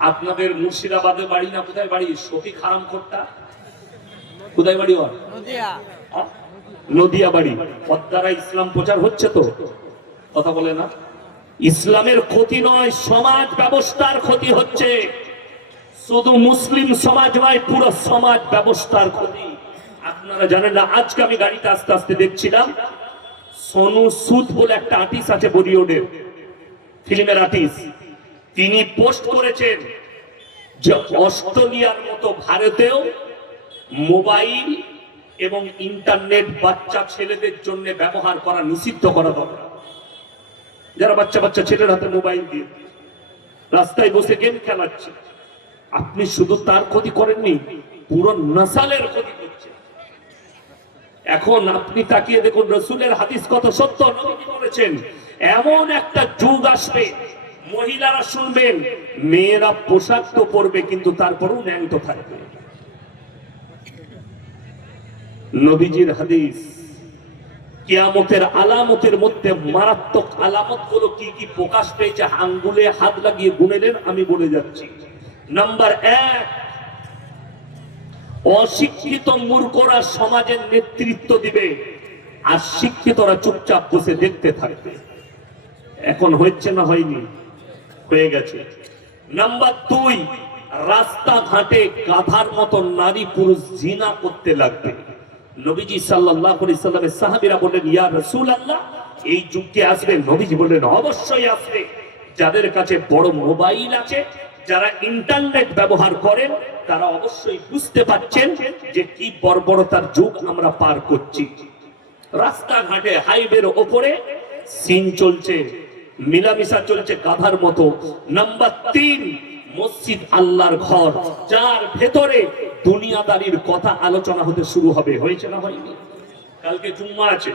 আপনাদের মুর্শিদাবাদে বাড়ি না কোথায় বাড়ি? শফিক হারামখোরটা কোথায় বাড়ি? নদিয়া বাড়ি। ওর দ্বারা ইসলাম প্রচার হচ্ছে তো? কথা বলে না। ইসলামের ক্ষতি নয়, সমাজ ব্যবস্থার ক্ষতি হচ্ছে। শুধু মুসলিম সমাজ নয়, পুরো সমাজ ব্যবস্থার ক্ষতি। আপনারা জানেন না, আজকে আমি গাড়িতে আস্তে আস্তে দেখছিলাম, সোনু সুদ বলে একটা আর্টিস্ট আছে বলিউডের, ফিল্মের আর্টিস্ট, তিনি পোস্ট করেছেন যে অস্ট্রেলিয়ার মতো ভারতেও মোবাইল এবং ইন্টারনেট বাচ্চা ছেলেদের জন্য ব্যবহার করা নিষিদ্ধ করা দরকার। যারা বাচ্চা বাচ্চা ছেলের হাতে মোবাইল দিয়ে রাস্তায় বসে গেম খেলাচ্ছে, আপনি শুধু তার ক্ষতি করেননি, পুরো নসালের ক্ষতি করছে। এখন আপনি তাকিয়ে দেখুন, রসুলের হাদিস কত সত্য। নবীজি বলেছেন এমন একটা যুগ আসবে, মহিলারা শুনবেন, মেয়েরা পোশাক তো পরবে কিন্তু তারপরেও ন্যাংট থাকবে। নবীজির হাদিস। কিয়ামতের আলামতের মধ্যে মারাত্মক আলামত গুলো কি কি প্রকাশ পেয়েছে, আঙ্গুলে হাত লাগিয়ে গুনেলেন, আমি বলে যাচ্ছি। নাম্বার 1, অশিক্ষিত মূর্খরা সমাজের নেতৃত্ব দিবে আর শিক্ষিতরা চুপচাপ বসে দেখতে থাকবে। এখন হচ্ছে না হয়নি? হয়ে গেছে। নাম্বার 2, রাস্তাঘাটে গাধার মতো নারী পুরুষ জিনা করতে লাগবে। নবীজি সাল্লাল্লাহু আলাইহি সাল্লামের সাহাবীরা বললেন, ইয়া রাসূলুল্লাহ, এই যুগে আসবে? নবীজি বললেন, অবশ্যই আসবে। যাদের কাছে বড় মোবাইল আছে, যারা ইন্টারনেট ব্যবহার করেন, তারা অবশ্যই বুঝতে পারছেন যে কি বর্বরতার যুগ আমরা পার করছি। রাস্তাঘাটে হাইওয়ের ওপরে সিন চলছে, মিলামিশা চলছে গাধার মতো। নাম্বার 3, মসজিদ আল্লাহর ঘর, যার ভেতরে দুনিয়াদারির কথা আলোচনা হতে শুরু হবে। হয়েছে না হয়নি? কালকে জুম্মা আছে,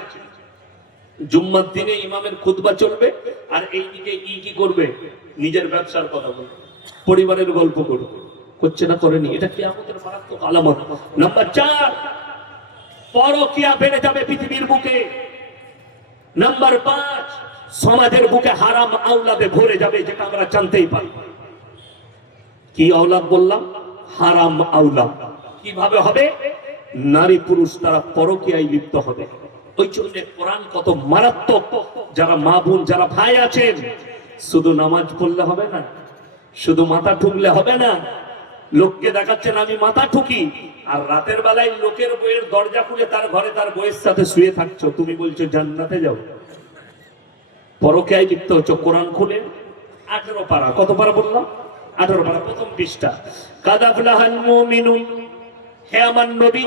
জুম্মার দিনে ইমামের খুতবা চলবে, আর এইদিকে কি করবে? নিজের ব্যবসার কথা বলবে, পরিবারের গল্প করবে। করছে না করেনি? এটা কিয়ামতের মারাত্মক আলামত। নাম্বার 4, পরকীয়া বেড়ে যাবে পৃথিবীর বুকে। নাম্বার 5, সমাজের বুকে হারাম আওলাদে ভরে যাবে, যেটা আমরা জানতেই পারি। কি আওলাদ বললাম? হারাম আওলাদ। কিভাবে হবে? নারী পুরুষ তারা পরকীয়ায় লিপ্ত হবে। ওই জন্য কোরআন কত মারাত্মক। যারা মা বোন, যারা ভাই আছেন, শুধু নামাজ পড়লে হবে না, শুধু মাথা ঠুকলে হবে না। লোককে দেখাচ্ছেন আমি মাথা ঠুকি, আর রাতের বেলায় লোকের বইয়ের দরজা খুলে তার ঘরে তার বইয়ের সাথে শুয়ে থাকছো, তুমি বলছো জান্নাতে যাও। পরকীয়ায় লিপ্ত হচ্ছে। কোরআন খুলে 18 পারা, কত পারা বললাম? 18 পারা, প্রথম পৃষ্ঠা। কাদ আফলাহাল মুমিনুন, হে আমার নবী,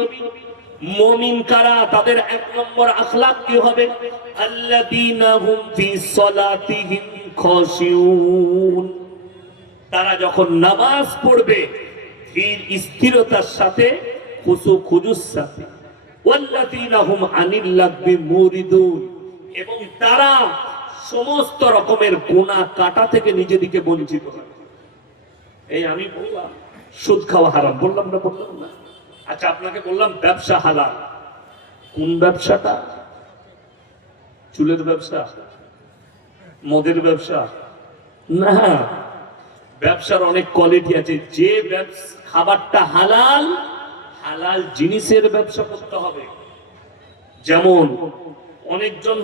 মুমিন কারা? তাদের 1 নম্বর আখলাক কি হবে? আল্লাযীনা হুম ফি সালাতিহিম খাশিউন, তারা যখন নামাজ পড়বে ধীর স্থিরতার সাথে, খুশু খুজুর সাথে। ওয়াল্লাযীনা হুম আনিল লাগবি মুরিদুন, এবং তারা সমস্ত রকমের গুনাহ কাটা থেকে নিজেদেরকে বঞ্চিত হয়। এই আমি বললাম সুদ খাওয়া হারাম, বললাম না? বললাম না? আচ্ছা, আপনাকে বললাম ব্যবসা হালাল। কোন ব্যবসাটা? চুলের ব্যবসা, মদের ব্যবসা না। ব্যবসার অনেক কোয়ালিটি আছে। যে খাবারটা হালাল, হালাল জিনিসের ব্যবসা করতে হবে। যেমন অনেকজন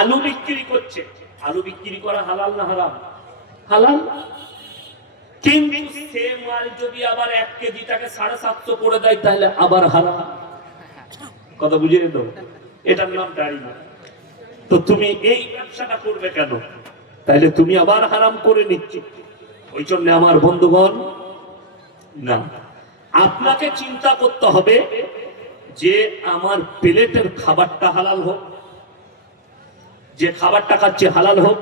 আলু বিক্রি করছে, আলু বিক্রি করা হালাল না হারাম? হালাল। কিন্তু সে মাল যদি আবার 1 কেজিটাকে 750 করে দেয়, তাহলে আবার হারাম। কথা বুঝিয়ে দাও, এটার নাম দাড়ি না। তো তুমি এই ব্যবসাটা করবে কেন? তাহলে তুমি আবার হারাম করে নিচ্ছ। ওই জন্য আমার বন্ধুগণ, না, আপনাকে চিন্তা করতে হবে যে আমার প্লেটের খাবারটা হালাল হোক, যে খাবারটা খাচ্ছে হালাল হোক,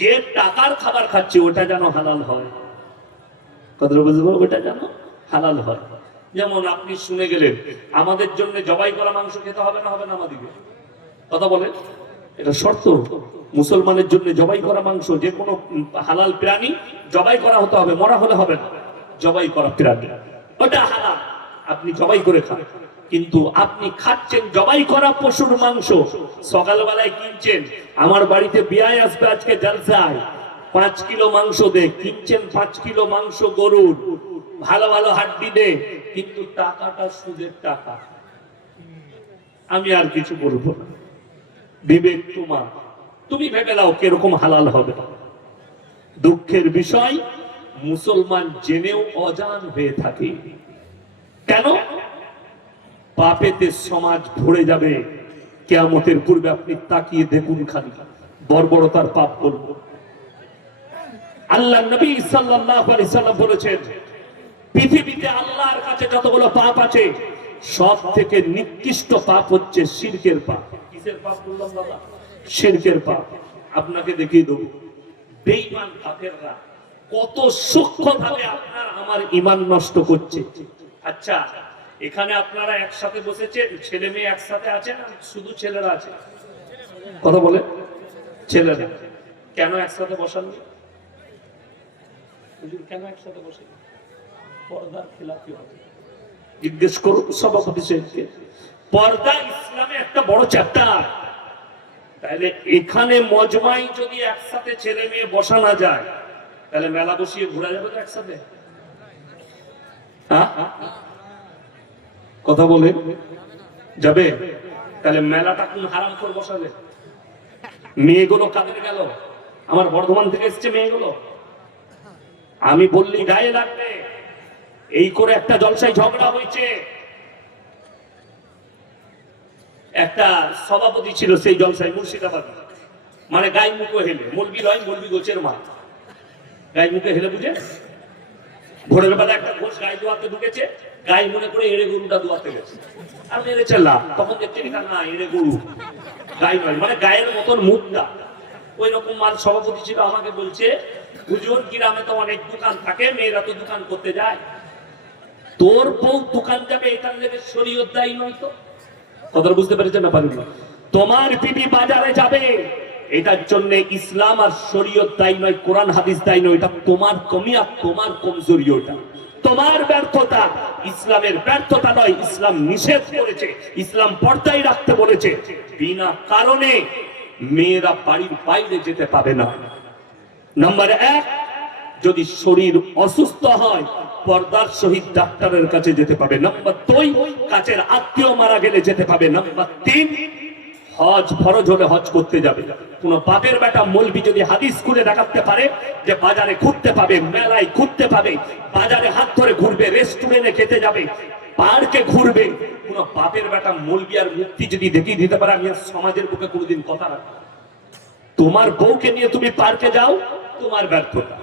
যে টাকার খাবার খাচ্ছে ওটা যেন হালাল হয়। কথা বুঝবো? ওটা যেন হালাল হয়। যেমন আপনি শুনে গেলেন আমাদের জন্য জবাই করা মাংস খেতে হবে না? হবে না আমাদেরকে? কথা বলেন, এটা শর্ত। মুসলমানের জন্য জবাই করা মাংস, যে কোনো হালাল প্রাণী জবাই করা হতে হবে, মরা হলে হবে না। জবাই করা প্রাণী ওটা হালাল, আপনি জবাই করে খান। কিন্তু আপনি খাচ্ছেন জবাই করা পশুর মাংস, সকালবেলায় কিনছেন, আমার বাড়িতে বিয়ে আসবে আজকে জলসায়, 5 কিলো মাংস দে, কিনছেন 5 কিলো মাংস গরুর, ভালো ভালো হাড্ডি দে, কিন্তু টাকাটা সুদের টাকা। আমি আর কিছু বলবো না, বিবেক তোমার, তুমি ভেবে নাও কিরকম হালাল হবে। দুঃখের বিষয় মুসলমান জেনেও অজান হয়ে থাকে। কেন? পাপেতে সমাজ ভরে যাবে কিয়ামতের পূর্বে। আপনি তাকিয়ে দেখুন, খালি বর্বরতার পাপ করব। আল্লাহ নবী সাল্লাল্লাহু আলাইহি সাল্লাম বলেছেন, পৃথিবীতে আল্লাহর কাছে যতগুলো পাপ আছে সব থেকে নিকৃষ্ট পাপ হচ্ছে শিরকের পাপ। কিসের পাপ বললাম বাবা? শিরকের পাপ। আপনাকে দেখিয়ে দেব বেঈমান কাফেররা কত সূক্ষ্মভাবে আপনার আমার ঈমান নষ্ট করছে। আচ্ছা, এখানে আপনারা একসাথে বসেছেন, ছেলে মেয়ে একসাথে আছেন, শুধু ছেলেরা আছে? কথা বলে ছেলেরা। কেন একসাথে বসাননি? কেন একসাথে বসে? পর্দার খেলাপি হবে। জিজ্ঞেস করুন সভাপতি সাহেবকে। পর্দা ইসলামে একটা বড় চ্যাপ্টার। তাহলে এখানে মজমাই যদি একসাথে ছেলে মেয়ে বসা না যায়, তাহলে মেলা বসিয়ে ঘোরা যাবে তো একসাথে? কথা বলে যাবে? তাহলে মেলাটা কোন হারাম করে বসাবে? মেয়েগুলো কাদের গেল? আমার বর্ধমান থেকে এসছে মেয়েগুলো। আমি বললি গায়ে লাগবে। এই করে একটা জলসায় ঝগড়া হয়েছে। একটা সভাপতি ছিল সেই জলসায়, মুর্শিদাবাদ, মানে গাই মুখো হেলে, মলবি রয়, মলবি গোছের মা, গাই মুখে হেলে বুঝে। ভোরের বেলা একটা ঘোষ গাই দোয়াতে ঢুকেছে, গাই মনে করে এড়ে গরুটা দোয়াতে গেছে, আর মেরেছে লাভ। তখন দেখছে না, এড়ে গরু, গাই নয়, মানে গায়ের মতন মুখটা। ওই রকম মাল সভাপতি ছিল। আমাকে বলছে, হুজুর গ্রামে তো অনেক দোকান থাকে, মেয়েরা তো দোকান করতে যায়, তোর বউ দোকান যাবে এটার লেগে শরীয়ত দায়ী নয় তো? কথা বুঝতে পেরেছেন না? পারেন না? তোমার বিবি বাজারে যাবে, এটার জন্য ইসলাম আর শরীয়ত দায়ী নয়, কোরআন হাদিস দায়ী নয়। এটা তোমার কমি আর তোমার কমজোরি, ওটা তোমার ব্যর্থতা, ইসলামের ব্যর্থতা নয়। ইসলাম নিষেধ করেছে, ইসলাম পর্দায় রাখতে বলেছে। বিনা কারণে মেয়েরা বাড়ির বাইরে যেতে পাবে না। নাম্বার 1, যদি শরীর অসুস্থ হয় পর্দার সহিত ডাক্তারের কাছে যেতে পাবে। নাম্বার 2, কাছের আত্মীয় মারা গেলে যেতে পাবে। নাম্বার 3, হজ ফরজ হলে হজ করতে যাবে। কোন বাপের বেটা মৌলবি যদি হাদিস খুলে দেখাতে পারে যে বাজারে ঘুরতে পাবে, মেলায় ঘুরতে পাবে, বাজারে হাত ধরে ঘুরবে, রেস্টুরেন্টে খেতে যাবে, পার্কে ঘুরবে, কোন বাপের বেটা মৌলবি আর মুক্তি যদি দেখিয়ে দিতে পারে, আমি আর সমাজের বুকে কোনোদিন কথা রাখবো। তোমার বউকে নিয়ে তুমি পার্কে যাও, তোমার ব্যর্থতা।